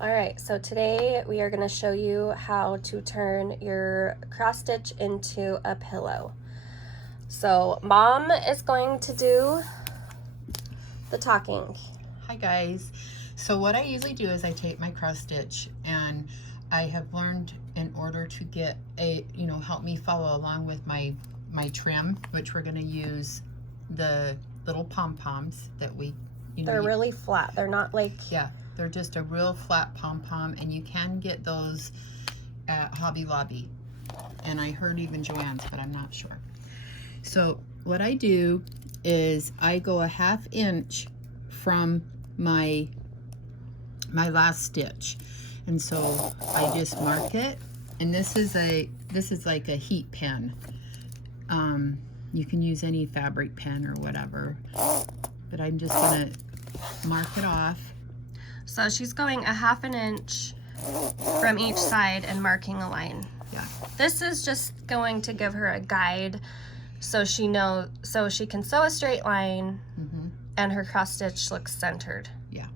Alright, so today we are going to show you how to turn your cross stitch into a pillow. So Mom is going to do the talking. Hi guys. So what I usually do is I take my cross stitch, and I have learned in order to get a, help me follow along with my trim, which we're going to use the little pom-poms that we, They're really flat. They're not like... Yeah, they're just a real flat pom-pom, and you can get those at Hobby Lobby. And I heard even Joann's, but I'm not sure. So what I do is I go a 1/2 inch from my last stitch, and so I just mark it. And this is like a heat pen. You can use any fabric pen or whatever, but I'm just gonna mark it off. So she's going a 1/2 inch from each side and marking a line. Yeah. This is just going to give her a guide so she can sew a straight line and her cross stitch looks centered. Yeah.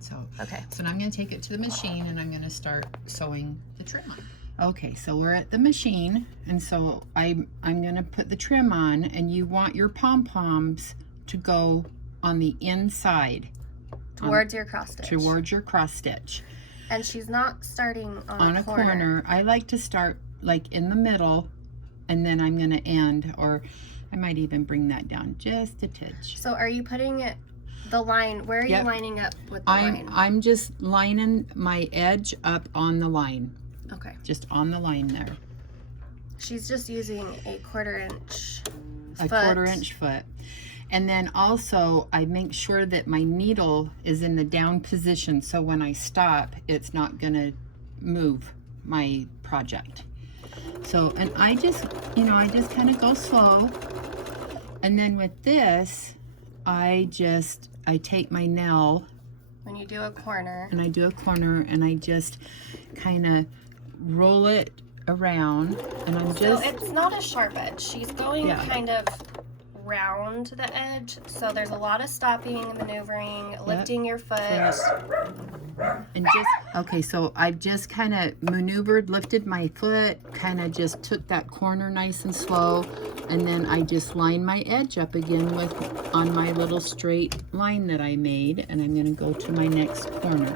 So okay. So now I'm going to take it to the machine and I'm going to start sewing the trim on. Okay, so we're at the machine, and so I'm going to put the trim on, and you want your pom-poms to go on the inside. Towards your cross stitch. Towards your cross stitch. And she's not starting on a corner. I like to start like in the middle, and then I'm going to end, or I might even bring that down just a titch. So are you putting the line, where are you lining up with the line? I'm just lining my edge up on the line. Okay. Just on the line there. She's just using a 1/4 inch foot. A 1/4 inch foot. And then also I make sure that my needle is in the down position, so when I stop, it's not gonna move my project. So, and I just kind of go slow. And then with this, I take my nail. When you do a corner. And I do a corner, and I just kind of roll it around, and I'm just... So it's not a sharp edge. She's going kind of round the edge, so there's a lot of stopping, maneuvering, lifting your foot. And just, okay, so I've just kind of maneuvered, lifted my foot, kind of just took that corner nice and slow, and then I just line my edge up again on my little straight line that I made, and I'm going to go to my next corner.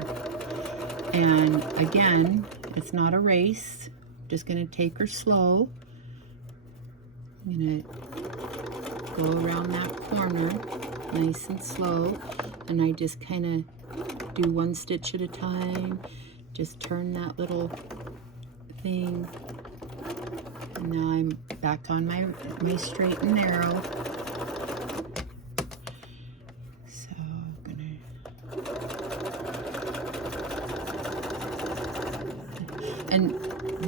And again, it's not a race. I'm just going to take her slow. I'm going to go around that corner nice and slow, and I just kind of do 1 stitch at a time. Just turn that little thing, and now I'm back on my straight and narrow. So I'm gonna, and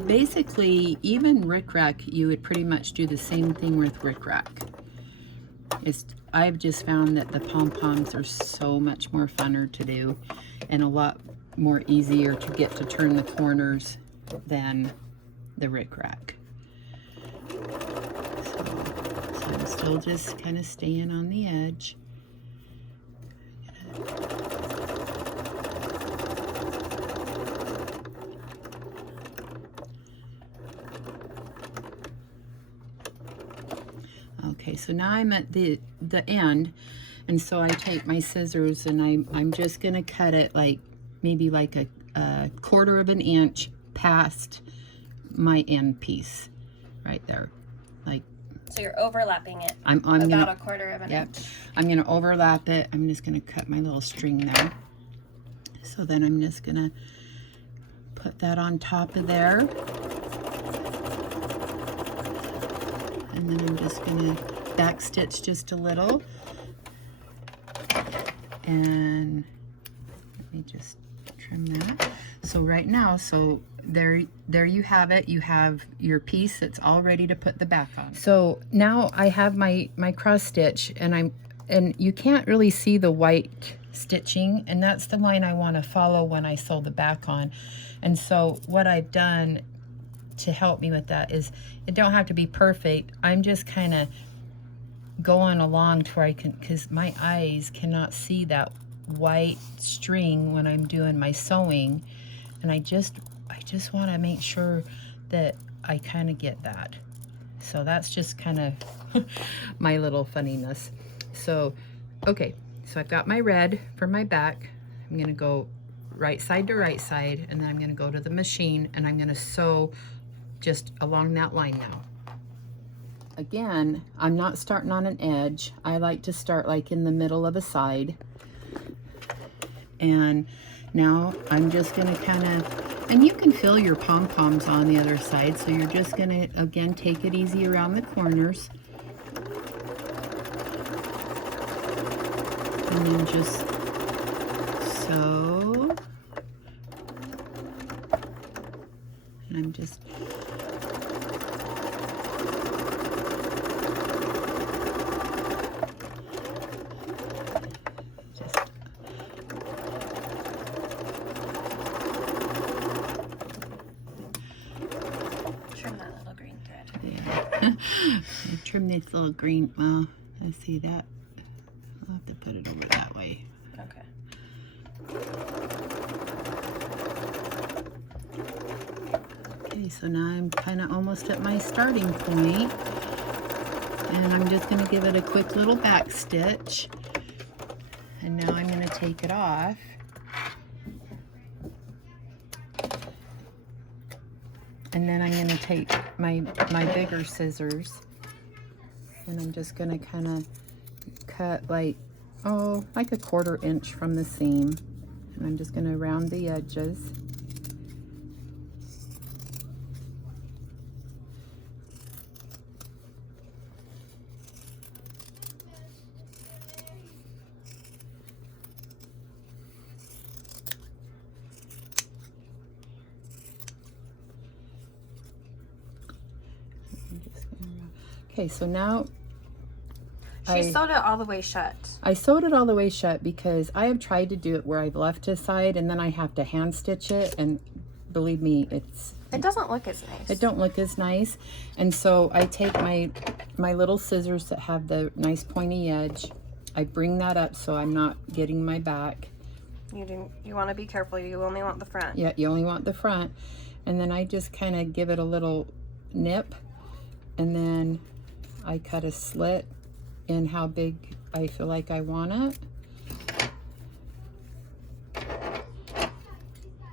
basically even rickrack, you would pretty much do the same thing with rickrack. I've just found that the pom-poms are so much more funner to do and a lot more easier to get to turn the corners than the rickrack. So I'm still just kind of staying on the edge. Okay, so now I'm at the end, and so I take my scissors and I'm just gonna cut it like maybe like a 1/4 inch past my end piece right there, like. So you're overlapping it. I'm about gonna, a 1/4 inch. I'm gonna overlap it. I'm just gonna cut my little string there. So then I'm just gonna put that on top of there. And then I'm just gonna back stitch just a little. And let me just trim that. So right now, so there you have it. You have your piece that's all ready to put the back on. So now I have my cross stitch, and you can't really see the white stitching, and that's the line I want to follow when I sew the back on. And so what I've done to help me with that is, it don't have to be perfect. I'm just kind of going along to where I can, because my eyes cannot see that white string when I'm doing my sewing. And I just want to make sure that I kind of get that. So that's just kind of my little funniness. So, okay, so I've got my red for my back. I'm gonna go right side to right side, and then I'm gonna go to the machine, and I'm gonna sew just along that line now. Again, I'm not starting on an edge. I like to start like in the middle of a side. And now I'm just gonna kind of, and you can fill your pom-poms on the other side, so you're just gonna, again, take it easy around the corners. And then just sew. And I'm just Trim that little green thread. yeah. Trim this little green, well, let's see that. I'll have to put it over that way. Okay. Okay, so now I'm kind of almost at my starting point, and I'm just going to give it a quick little back stitch, and now I'm going to take it off. And then I'm going to take my bigger scissors, and I'm just going to kind of cut like a 1/4 inch from the seam, and I'm just going to round the edges. Okay, so now She sewed it all the way shut. I sewed it all the way shut because I have tried to do it where I've left a side and then I have to hand stitch it, and believe me, It doesn't look as nice. it don't look as nice. And so I take my little scissors that have the nice pointy edge. I bring that up so I'm not getting my back. You want to be careful. You only want the front. Yeah, you only want the front. And then I just kind of give it a little nip, and then I cut a slit in how big I feel like I want it.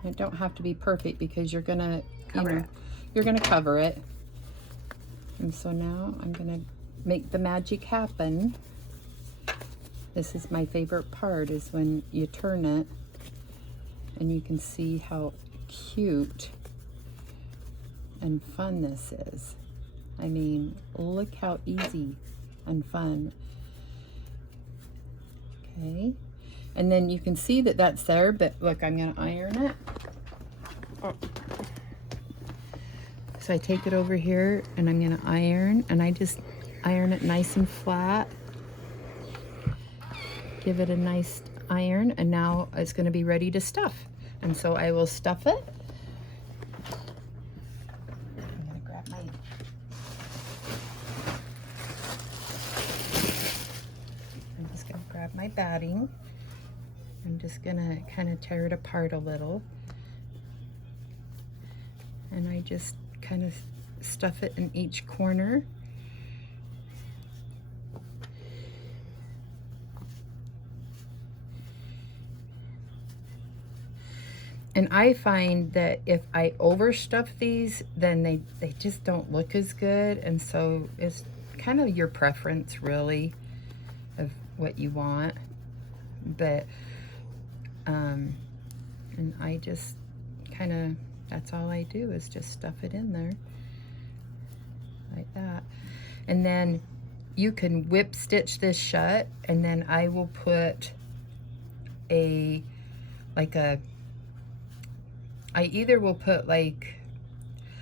It don't have to be perfect because you're gonna you're gonna cover it. And so now I'm gonna make the magic happen. This is my favorite part, is when you turn it and you can see how cute and fun this is. I mean, look how easy and fun. Okay, and then you can see that that's there, but look, I'm gonna iron it. So I take it over here and I'm gonna iron, and I just iron it nice and flat. Give it a nice iron, and now it's gonna be ready to stuff. And so I will stuff it. I'm gonna grab my grab my batting. I'm just gonna kind of tear it apart a little, and I just kind of stuff it in each corner. And I find that if I overstuff these, then they just don't look as good, and so it's kind of your preference really of what you want. But and I just kind of, that's all I do is just stuff it in there like that. And then you can whip stitch this shut, and then I will put I either will put like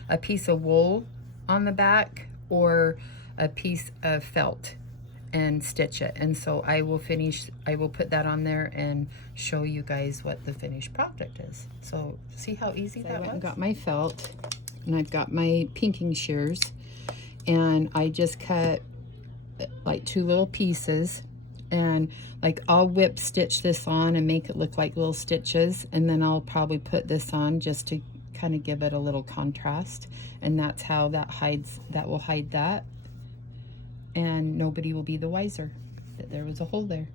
a piece of wool on the back or a piece of felt and stitch it. And so I will put that on there and show you guys what the finished project is. So see how easy that was? I went and got my felt, and I've got my pinking shears, and I just cut like 2 little pieces And like I'll whip stitch this on and make it look like little stitches, and then I'll probably put this on just to kind of give it a little contrast, and that's how that will hide that, and nobody will be the wiser that there was a hole there.